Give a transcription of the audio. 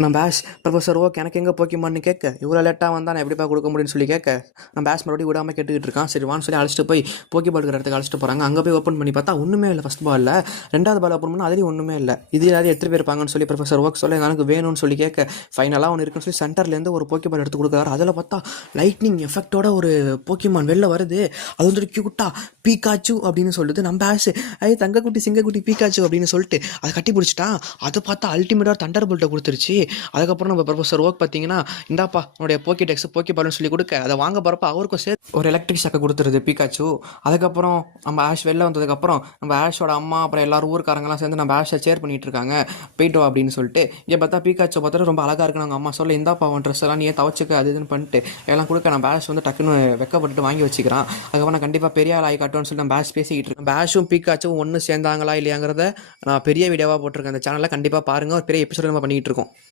நான் பேஷ் professor okay எனக்கு எங்கே போக்கிமான்னு கேட்க இவ்வளோ லேட்டாக வந்தால் நான் எப்படிப்பா கொடுக்க முடியும்னு சொல்லி கேட்க நான் பேஷ் மறுபடியும் விடாமல் கேட்டுக்கிட்டு இருக்கான். சரி வான்னு சொல்லி அழைச்சிட்டு போய் போக்கி பால் இருக்கிற இடத்துக்கு அழைச்சிட்டு போகிறாங்க. அங்கே போய் ஓப்பன் பண்ணி பார்த்தா ஒன்றுமே இல்லை. ஃபஸ்ட் பாலில் ரெண்டாவது பால் ஓப்பன் பண்ணால் அதுலேயும் ஒன்றுமே இல்லை. இது யாராவது எடுத்துகிட்டு போயிருப்பாங்கன்னு சொல்லி ப்ரொஃபஸர் ஒர்க் சொல்ல எனக்கு வேணும்னு சொல்லி கேட்க ஃபைனலாக ஒன்று இருக்குன்னு சொல்லி சென்டர்லேருந்து ஒரு போக்கி பால் எடுத்து கொடுக்குறாரு. அதில் பார்த்தா லைட்னிங் எஃபெக்டோட ஒரு போக்கிமான் வெளில வருது. அது வந்து க்யூட்டா பீகாச்சு அப்படின்னு சொல்லுது. நம்ம பேஷ் தங்கக்குட்டி சிங்கக்குட்டி பீகாச்சு அப்படின்னு சொல்லிட்டு அதை கட்டி பிடிச்சிட்டான். அதை பார்த்தா அல்டிமேட்டாக தண்டர் போல்ட்டை கொடுத்துருச்சு. அதுக்கப்புறம் நம்ம ப்ரொஃபஸர் ஒர்க் பார்த்தீங்கன்னா இந்தாப்பா உன்னுடைய போக்கி டெக்ஸ் போக்கி பால்னு சொல்லி கொடுக்க அதை வாங்க போகிறப்ப அவருக்கும் சேர்த்து ஒரு எலக்ட்ரிக் ஷாக்கை கொடுத்துருது பீகாச்சு. அதுக்கப்புறம் நம்ம ஆஷ் வெளில வந்ததுக்கப்புறம் நம்ம ஆஷோட அம்மா அப்புறம் எல்லாரும் ஊருக்காரங்களாம் சேர்ந்து நம்ம ஆஷை சேர் பண்ணிட்டு இருக்காங்க. போயிட்டு வா அப்படின்னு சொல்லிட்டு இங்கே பார்த்தா பீகாச்சு பார்த்தா ரொம்ப அழகாக இருக்குன்னு அவங்க அம்மா சொல்ல இந்தாப்பா உன் ட்ரெஸ் எல்லாம் நீயே தவச்சுக்க அது இதுன்னு பண்ணிட்டு எல்லாம் கொடுக்க நம்ம ஆஷ் வந்து டக்குன்னு வெக்கப்பட்டு வாங்கி வச்சுக்கிறான். அதுக்கப்புறம் நான் கண்டிப்பாக பெரிய ஆள் ஆகி காட்டுவேன்னு சொல்லி நம்ம பேஷ் பேசிக்கிட்டு இருக்கேன். பேஷும் பீகாச்சும் ஒன்று சேர்ந்தாங்களா இல்லையாங்கிறத நான் பெரிய வீடியோவாக போட்டிருக்கேன். அந்த சேனலில் கண்டிப்பாக பாருங்கள். ஒரு பெரிய எபிசோட் நம்ம பண்ணிகிட்டு இருக்கோம்.